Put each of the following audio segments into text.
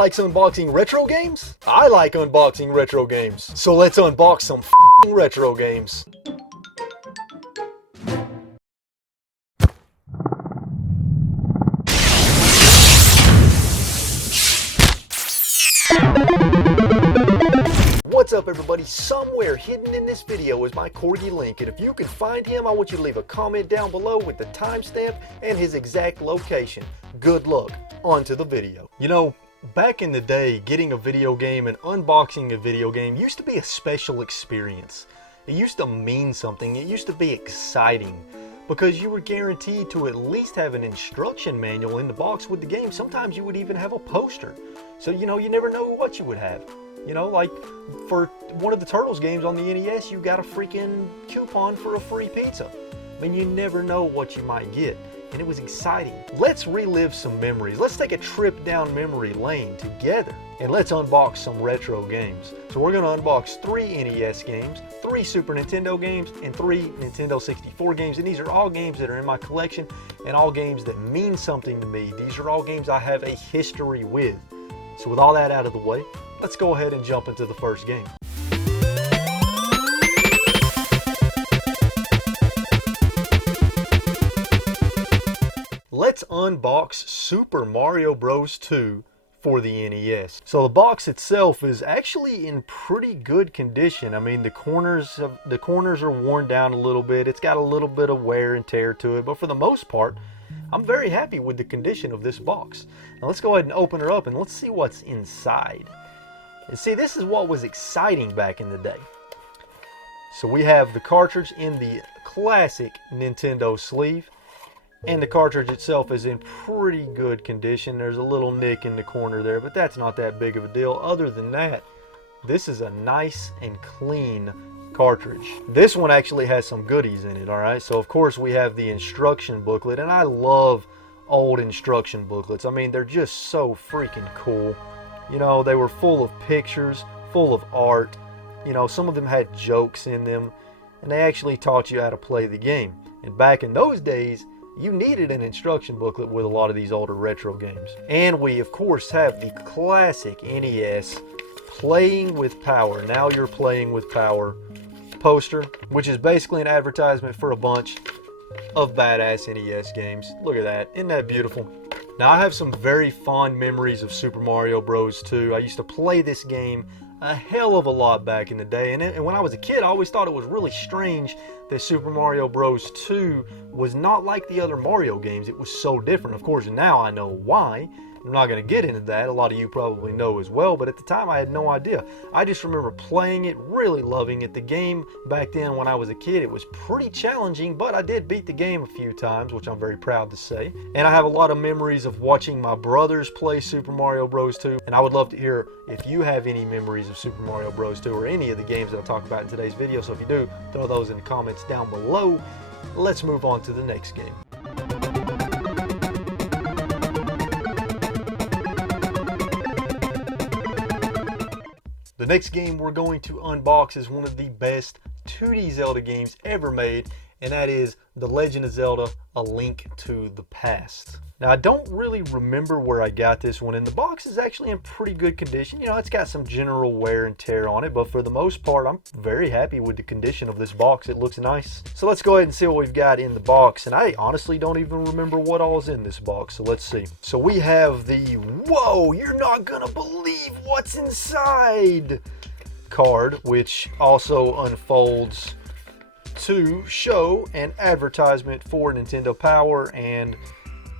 likes unboxing retro games? I like unboxing retro games. So let's unbox some f***ing retro games. What's up everybody? Somewhere hidden in this video is my Corgi Link, and if you can find him, I want you to leave a comment down below with the timestamp and his exact location. Good luck. On to the video. You know, back in the day, getting a video game and unboxing a video game used to be a special experience. It used to mean something. It used to be exciting because you were guaranteed to at least have an instruction manual in the box with the game. Sometimes you would even have a poster. So, you know, you never know what you would have. You know, like for one of the Turtles games on the NES, you got a freaking coupon for a free pizza. I mean, you never know what you might get. And it was exciting. Let's relive some memories. Let's take a trip down memory lane together. And let's unbox some retro games. So we're going to unbox 3 NES games, 3 Super Nintendo games, and 3 Nintendo 64 games. And these are all games that are in my collection and all games that mean something to me. These are all games I have a history with. So with all that out of the way, let's go ahead and jump into the first game. Let's unbox Super Mario Bros. 2 for the NES. So the box itself is actually in pretty good condition. I mean, the corners are worn down a little bit. It's got a little bit of wear and tear to it, but for the most part, I'm very happy with the condition of this box. Now let's go ahead and open her up and let's see what's inside. And see, this is what was exciting back in the day. So we have the cartridge in the classic Nintendo sleeve, and the cartridge itself is in pretty good condition. There's a little nick in the corner there, but that's not that big of a deal. Other than that, this is a nice and clean cartridge. This one actually has some goodies in it, alright? So of course we have the instruction booklet, and I love old instruction booklets. I mean, they're just so freaking cool. You know, they were full of pictures, full of art. You know, some of them had jokes in them, and they actually taught you how to play the game. And back in those days, you needed an instruction booklet with a lot of these older retro games. And we, of course, have the classic NES Playing with Power. Now You're Playing with Power poster, which is basically an advertisement for a bunch of badass NES games. Look at that. Isn't that beautiful? Now, I have some very fond memories of Super Mario Bros. 2. I used to play this game a hell of a lot back in the day, and when I was a kid, I always thought it was really strange that Super Mario Bros. 2 was not like the other Mario games. It was so different. Of course, now I know why. I'm not going to get into that. A lot of you probably know as well, but at the time I had no idea. I just remember playing it, really loving it. The game back then when I was a kid, it was pretty challenging, but I did beat the game a few times, which I'm very proud to say. And I have a lot of memories of watching my brothers play Super Mario Bros. 2, and I would love to hear if you have any memories of Super Mario Bros. 2 or any of the games that I'll talk about in today's video. So if you do, throw those in the comments down below. Let's move on to the next game. The next game we're going to unbox is one of the best 2D Zelda games ever made, and that is The Legend of Zelda: A Link to the Past. Now, I don't really remember where I got this one, and the box is actually in pretty good condition. You know, it's got some general wear and tear on it, but for the most part, I'm very happy with the condition of this box. It looks nice. So let's go ahead and see what we've got in the box, and I honestly don't even remember what all's in this box, so let's see. So we have the, whoa, you're not gonna believe what's inside card, which also unfolds to show an advertisement for Nintendo Power and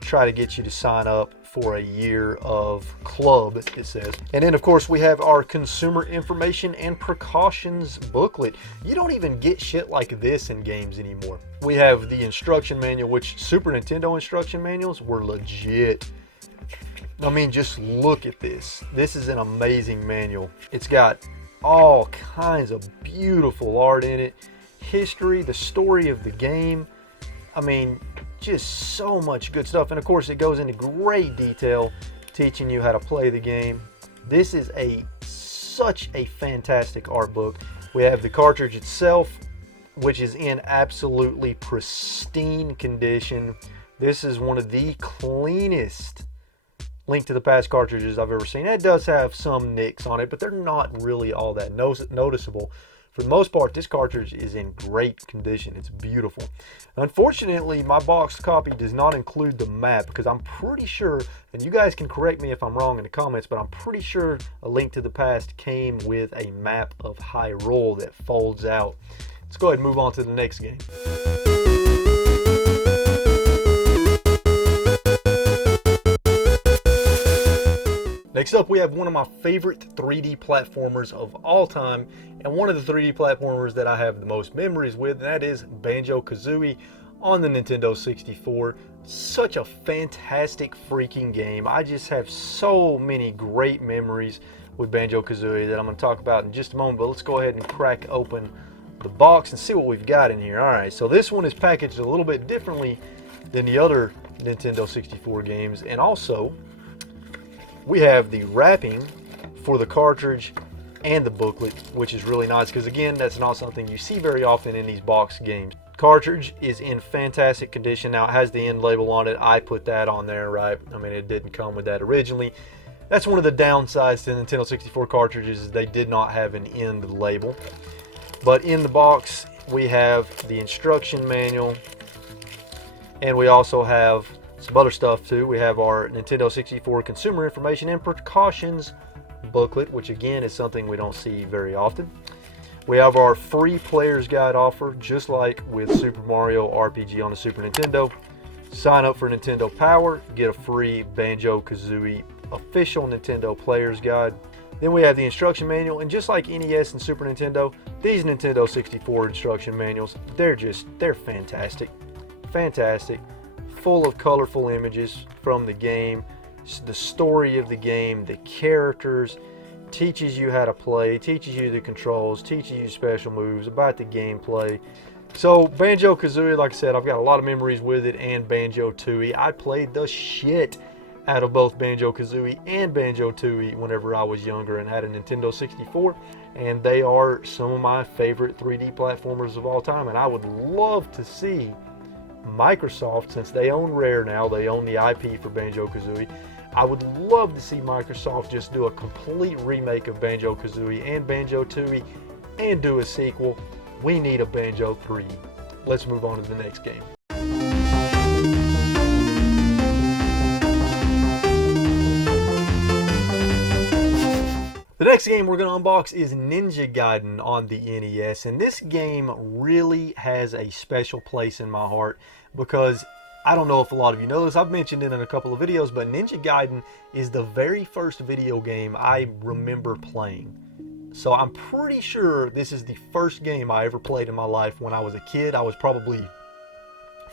try to get you to sign up for a year of club, it says. And then of course we have our consumer information and precautions booklet. You don't even get shit like this in games anymore. We have the instruction manual, which Super Nintendo instruction manuals were legit. I mean, just look at this. This is an amazing manual. It's got all kinds of beautiful art in it, history, the story of the game. I mean, just so much good stuff. And of course it goes into great detail teaching you how to play the game. This is such a fantastic art book. We have the cartridge itself, which is in absolutely pristine condition. This is one of the cleanest Link to the Past cartridges I've ever seen. It does have some nicks on it, but they're not really all that noticeable. For the most part, this cartridge is in great condition. It's beautiful. Unfortunately, my boxed copy does not include the map, because I'm pretty sure, and you guys can correct me if I'm wrong in the comments, but I'm pretty sure A Link to the Past came with a map of Hyrule that folds out. Let's go ahead and move on to the next game. Next up, we have one of my favorite 3D platformers of all time, and one of the 3D platformers that I have the most memories with, and that is BanjoKazooie on the Nintendo 64. Such a fantastic freaking game. I just have so many great memories with BanjoKazooie that I'm going to talk about in just a moment, but let's go ahead and crack open the box and see what we've got in here. Alright, so this one is packaged a little bit differently than the other Nintendo 64 games, and also we have the wrapping for the cartridge and the booklet, which is really nice because, again, that's not something you see very often in these box games. Cartridge is in fantastic condition. Now, it has the end label on it. I put that on there, right? I mean, it didn't come with that originally. That's one of the downsides to the Nintendo 64 cartridges, is they did not have an end label. But in the box, we have the instruction manual, and we also have some other stuff too. We have our Nintendo 64 consumer information and precautions booklet, which again is something we don't see very often. We have our free player's guide offer, just like with Super Mario RPG on the Super Nintendo. Sign up for Nintendo Power, get a free BanjoKazooie official Nintendo player's guide. Then we have the instruction manual, and just like NES and Super Nintendo, these Nintendo 64 instruction manuals, they're fantastic. Fantastic. Full of colorful images from the game, the story of the game, the characters, teaches you how to play, teaches you the controls, teaches you special moves, about the gameplay. So BanjoKazooie, like I said, I've got a lot of memories with it, and Banjo-Tooie. I played the shit out of both BanjoKazooie and Banjo-Tooie whenever I was younger and had a Nintendo 64, and they are some of my favorite 3D platformers of all time, and I would love to see Microsoft, since they own Rare now, they own the IP for BanjoKazooie, I would love to see Microsoft just do a complete remake of BanjoKazooie and Banjo-Tooie and do a sequel. We need a Banjo 3. Let's move on to the next game. The next game we're going to unbox is Ninja Gaiden on the NES, and this game really has a special place in my heart because I don't know if a lot of you know this, I've mentioned it in a couple of videos, but Ninja Gaiden is the very first video game I remember playing. So I'm pretty sure this is the first game I ever played in my life when I was a kid. I was probably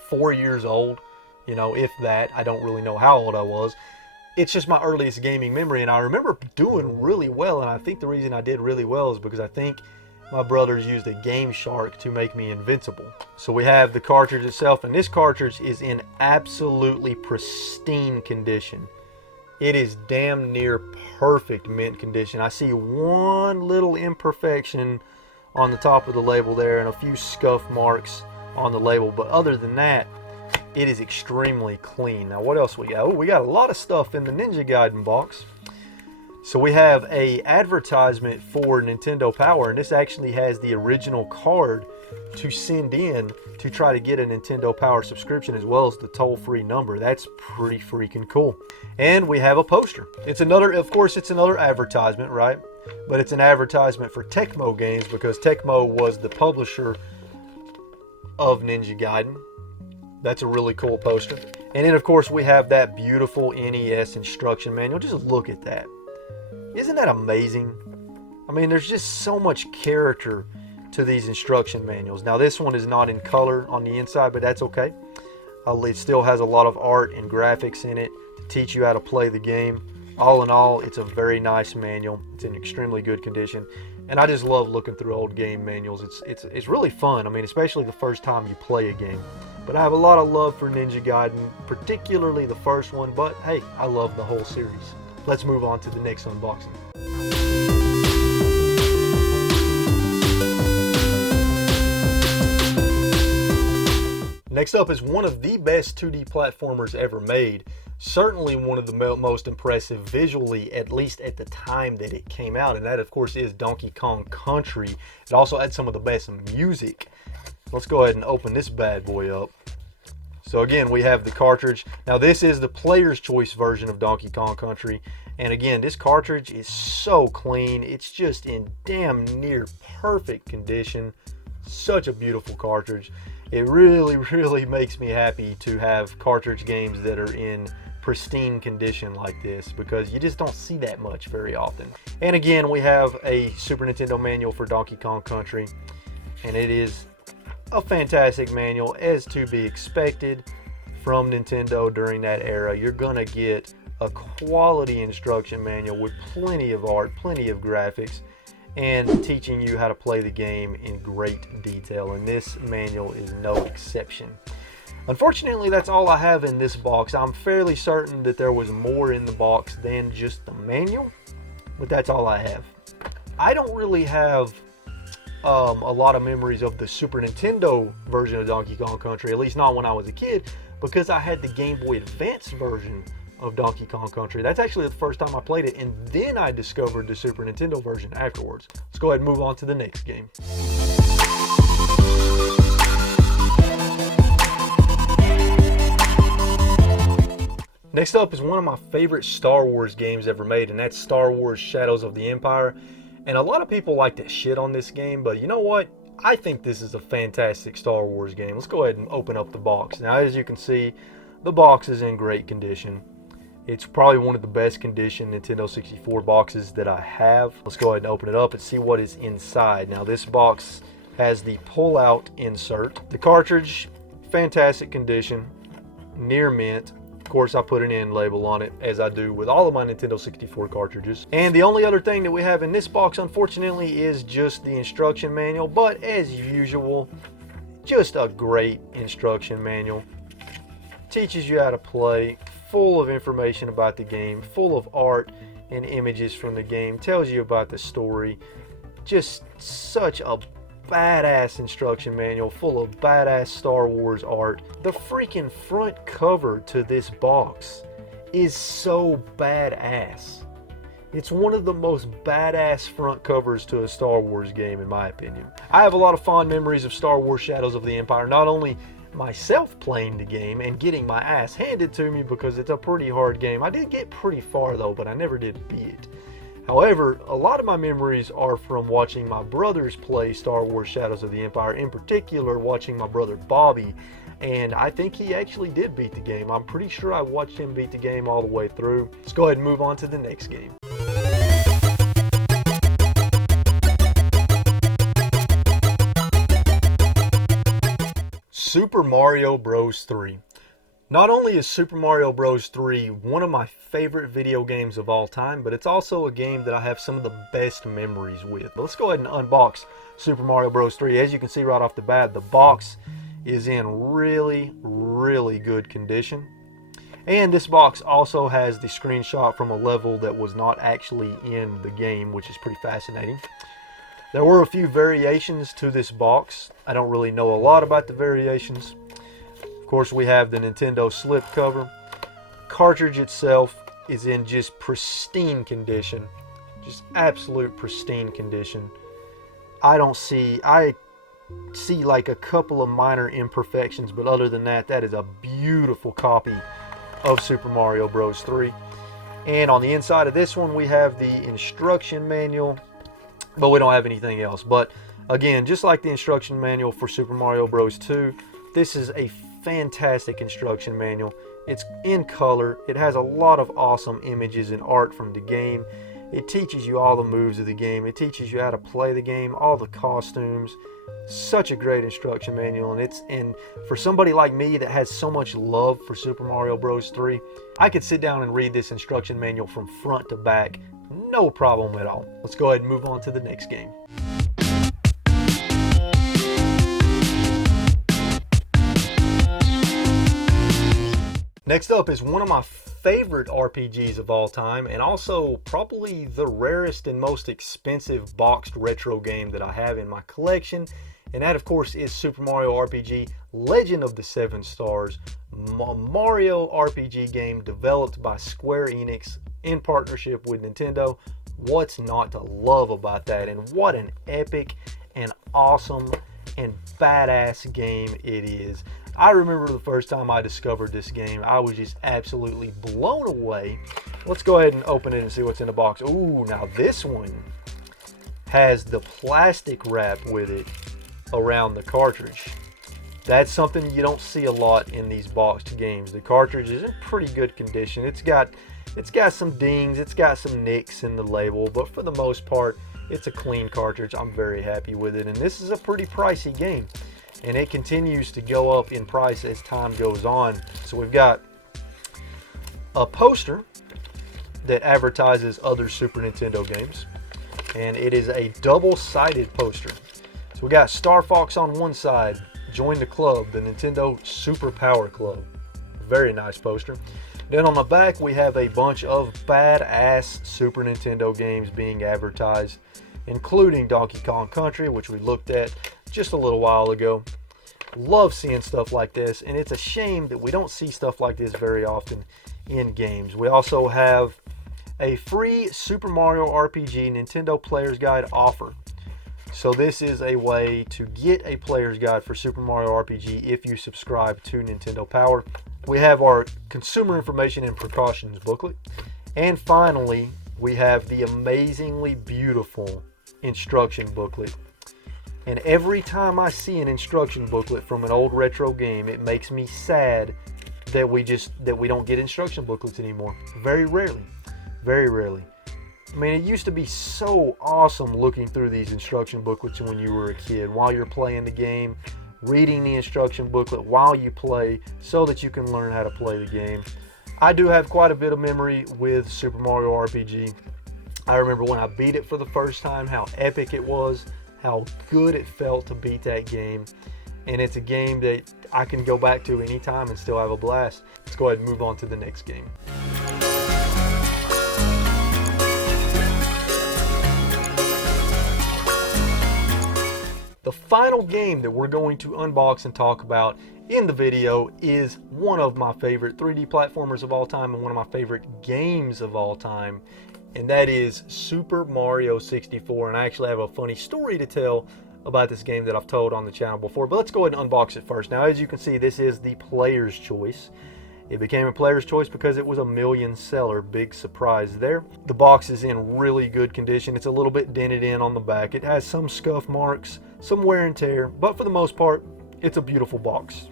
4 years old, you know, if that. I don't really know how old I was. It's just my earliest gaming memory, and I remember doing really well, and I think the reason I did really well is because I think my brothers used a Game Shark to make me invincible. So we have the cartridge itself, and this cartridge is in absolutely pristine condition. It is damn near perfect mint condition. I see one little imperfection on the top of the label there and a few scuff marks on the label, but other than that, it is extremely clean. Now, what else we got? Oh, we got a lot of stuff in the Ninja Gaiden box. So we have a advertisement for Nintendo Power, and this actually has the original card to send in to try to get a Nintendo Power subscription, as well as the toll-free number. That's pretty freaking cool. And we have a poster. It's another, of course, it's another advertisement, right? But it's an advertisement for Tecmo Games, because Tecmo was the publisher of Ninja Gaiden. That's a really cool poster. And then, of course, we have that beautiful NES instruction manual. Just look at that. Isn't that amazing? I mean, there's just so much character to these instruction manuals. Now, this one is not in color on the inside, but that's okay. It still has a lot of art and graphics in it to teach you how to play the game. All in all, it's a very nice manual. It's in extremely good condition. And I just love looking through old game manuals. It's really fun. I mean, especially the first time you play a game. But I have a lot of love for Ninja Gaiden, particularly the first one, but hey, I love the whole series. Let's move on to the next unboxing. Next up is one of the best 2D platformers ever made, certainly one of the most impressive visually, at least at the time that it came out, and that of course is Donkey Kong Country. It also had some of the best music. Let's go ahead and open this bad boy up. So again, we have the cartridge. Now this is the player's choice version of Donkey Kong Country. And again, this cartridge is so clean. It's just in damn near perfect condition. Such a beautiful cartridge. It really, really makes me happy to have cartridge games that are in pristine condition like this, because you just don't see that much very often. And again, we have a Super Nintendo manual for Donkey Kong Country, and it is a fantastic manual, as to be expected from Nintendo during that era. You're gonna get a quality instruction manual with plenty of art, plenty of graphics, and teaching you how to play the game in great detail, and this manual is no exception. Unfortunately, that's all I have in this box. I'm fairly certain that there was more in the box than just the manual, but that's all I have. I don't really have a lot of memories of the Super Nintendo version of Donkey Kong Country, at least not when I was a kid, because I had the Game Boy Advance version of Donkey Kong Country. That's actually the first time I played it, and then I discovered the Super Nintendo version afterwards. Let's go ahead and move on to the next game. Next up is one of my favorite Star Wars games ever made, and that's Star Wars Shadows of the Empire. And a lot of people like to shit on this game, but you know what? I think this is a fantastic Star Wars game. Let's go ahead and open up the box. Now, as you can see, the box is in great condition. It's probably one of the best condition Nintendo 64 boxes that I have. Let's go ahead and open it up and see what is inside. Now, this box has the pull-out insert. The cartridge, fantastic condition, near mint. Of course, I put an end label on it, as I do with all of my Nintendo 64 cartridges. And the only other thing that we have in this box, unfortunately, is just the instruction manual. But as usual, just a great instruction manual. Teaches you how to play, full of information about the game, full of art and images from the game, tells you about the story. Just such a badass instruction manual, full of badass Star Wars art. The freaking front cover to this box is so badass. It's one of the most badass front covers to a Star Wars game, in my opinion. I have a lot of fond memories of Star Wars Shadows of the Empire, not only myself playing the game and getting my ass handed to me, because it's a pretty hard game. I did get pretty far though, but I never did beat it. However, a lot of my memories are from watching my brothers play Star Wars Shadows of the Empire, in particular watching my brother Bobby, and I think he actually did beat the game. I'm pretty sure I watched him beat the game all the way through. Let's go ahead and move on to the next game. Super Mario Bros. 3. Not only is Super Mario Bros. 3 one of my favorite video games of all time, but it's also a game that I have some of the best memories with. But let's go ahead and unbox Super Mario Bros. 3. As you can see right off the bat, the box is in really, really good condition. And this box also has the screenshot from a level that was not actually in the game, which is pretty fascinating. There were a few variations to this box. I don't really know a lot about the variations. Of course, we have the Nintendo slipcover. Cartridge itself is in just pristine condition. Just absolute pristine condition. I see like a couple of minor imperfections, but other than that, that is a beautiful copy of Super Mario Bros. 3. And on the inside of this one, we have the instruction manual, but we don't have anything else. But again, just like the instruction manual for Super Mario Bros. 2, this is a fantastic instruction manual. It's in color. It has a lot of awesome images and art from the game. It teaches you all the moves of the game. It teaches you how to play the game, all the costumes. Such a great instruction manual, and for somebody like me that has so much love for Super Mario Bros. 3, I could sit down and read this instruction manual from front to back, no problem at all. Let's go ahead and move on to the next game. Next up is one of my favorite RPGs of all time, and also probably the rarest and most expensive boxed retro game that I have in my collection, and that of course is Super Mario RPG Legend of the Seven Stars Mario RPG game developed by Square Enix in partnership with Nintendo. What's not to love about that? And what an epic and awesome and badass game it is. I remember the first time I discovered this game, I was just absolutely blown away. Let's go ahead and open it and see what's in the box. Ooh, now this one has the plastic wrap with it around the cartridge. That's something you don't see a lot in these boxed games. The cartridge is in pretty good condition. It's got some dings, it's got some nicks in the label, but for the most part, it's a clean cartridge. I'm very happy with it, and this is a pretty pricey game, and it continues to go up in price as time goes on. So we've got a poster that advertises other Super Nintendo games, and it is a double-sided poster. So we got Star Fox on one side, join the club, the Nintendo Super Power Club. Very nice poster. Then on the back we have a bunch of badass Super Nintendo games being advertised, including Donkey Kong Country, which we looked at just a little while ago. Love seeing stuff like this, and it's a shame that we don't see stuff like this very often in games. We also have a free Super Mario RPG Nintendo Player's Guide offer. So this is a way to get a player's guide for Super Mario RPG if you subscribe to Nintendo Power. We have our consumer information and precautions booklet. And finally, we have the amazingly beautiful instruction booklet. And every time I see an instruction booklet from an old retro game, it makes me sad that we don't get instruction booklets anymore. Very rarely. Very rarely. I mean, it used to be so awesome looking through these instruction booklets when you were a kid, while you're playing the game, reading the instruction booklet while you play so that you can learn how to play the game. I do have quite a bit of memory with Super Mario RPG. I remember when I beat it for the first time, how epic it was, how good it felt to beat that game. And it's a game that I can go back to anytime and still have a blast. Let's go ahead and move on to the next game. The final game that we're going to unbox and talk about in the video is one of my favorite 3D platformers of all time and one of my favorite games of all time, and that is Super Mario 64. And I actually have a funny story to tell about this game that I've told on the channel before, but let's go ahead and unbox it first. Now, as you can see, this is the player's choice. It became a player's choice because it was a million seller. Big surprise there. The box is in really good condition. It's a little bit dented in on the back. It has some scuff marks, some wear and tear, but for the most part, it's a beautiful box.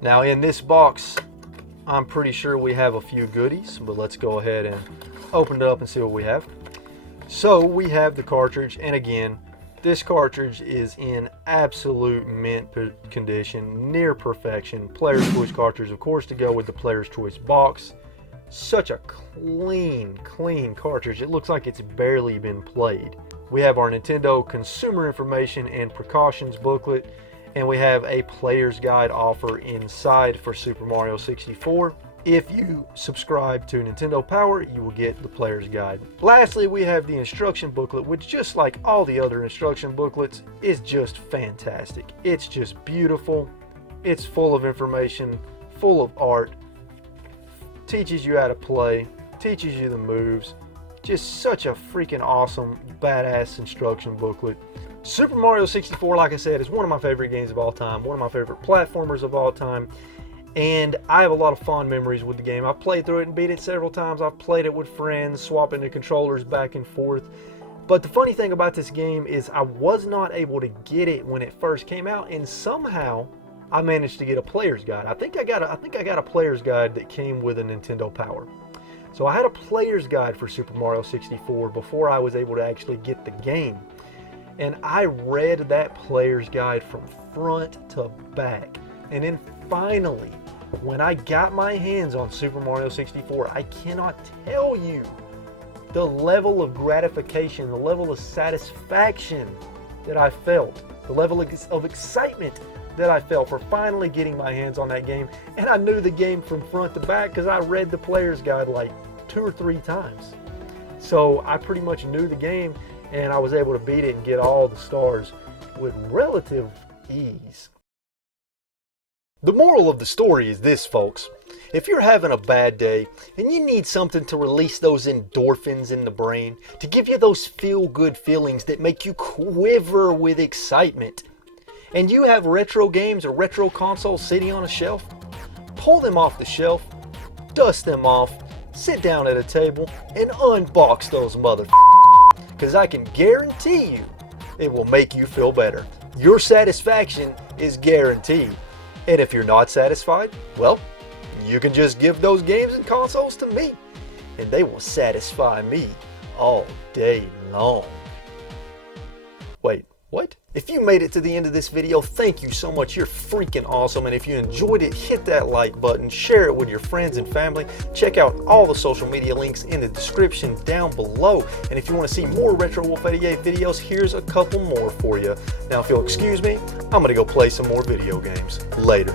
Now in this box, I'm pretty sure we have a few goodies, but let's go ahead and open it up and see what we have. So we have the cartridge, and again, this cartridge is in absolute mint condition, near perfection. Player's Choice cartridge, of course, to go with the Player's Choice box. Such a clean cartridge. It looks like it's barely been played. We have our Nintendo consumer information and precautions booklet, and we have a player's guide offer inside for Super Mario 64. If you subscribe to Nintendo Power, you will get the player's guide. Lastly, we have the instruction booklet, which, just like all the other instruction booklets, is just fantastic. It's just beautiful. It's full of information, full of art, teaches you how to play, teaches you the moves. Just such a freaking awesome, badass instruction booklet. Super Mario 64, like I said, is one of my favorite games of all time, one of my favorite platformers of all time. And I have a lot of fond memories with the game. I've played through it and beat it several times. I've played it with friends, swapping the controllers back and forth. But the funny thing about this game is I was not able to get it when it first came out, and somehow I managed to get a player's guide. I think I got a player's guide that came with a Nintendo Power. So I had a player's guide for Super Mario 64 before I was able to actually get the game. And I read that player's guide from front to back. And then finally, when I got my hands on Super Mario 64, I cannot tell you the level of gratification, the level of satisfaction that I felt, the level of excitement that I felt for finally getting my hands on that game. And I knew the game from front to back because I read the player's guide like 2 or 3 times. So I pretty much knew the game, and I was able to beat it and get all the stars with relative ease. The moral of the story is this, folks. If you're having a bad day and you need something to release those endorphins in the brain, to give you those feel-good feelings that make you quiver with excitement, and you have retro games or retro consoles sitting on a shelf, pull them off the shelf, dust them off, sit down at a table, and unbox those because I can guarantee you it will make you feel better. Your satisfaction is guaranteed. And if you're not satisfied, well, you can just give those games and consoles to me, and they will satisfy me all day long. Wait, what? If you made it to the end of this video, thank you so much. You're freaking awesome. And if you enjoyed it, hit that like button, share it with your friends and family. Check out all the social media links in the description down below. And if you want to see more Retro Wolf 88 videos, here's a couple more for you. Now, if you'll excuse me, I'm going to go play some more video games. Later.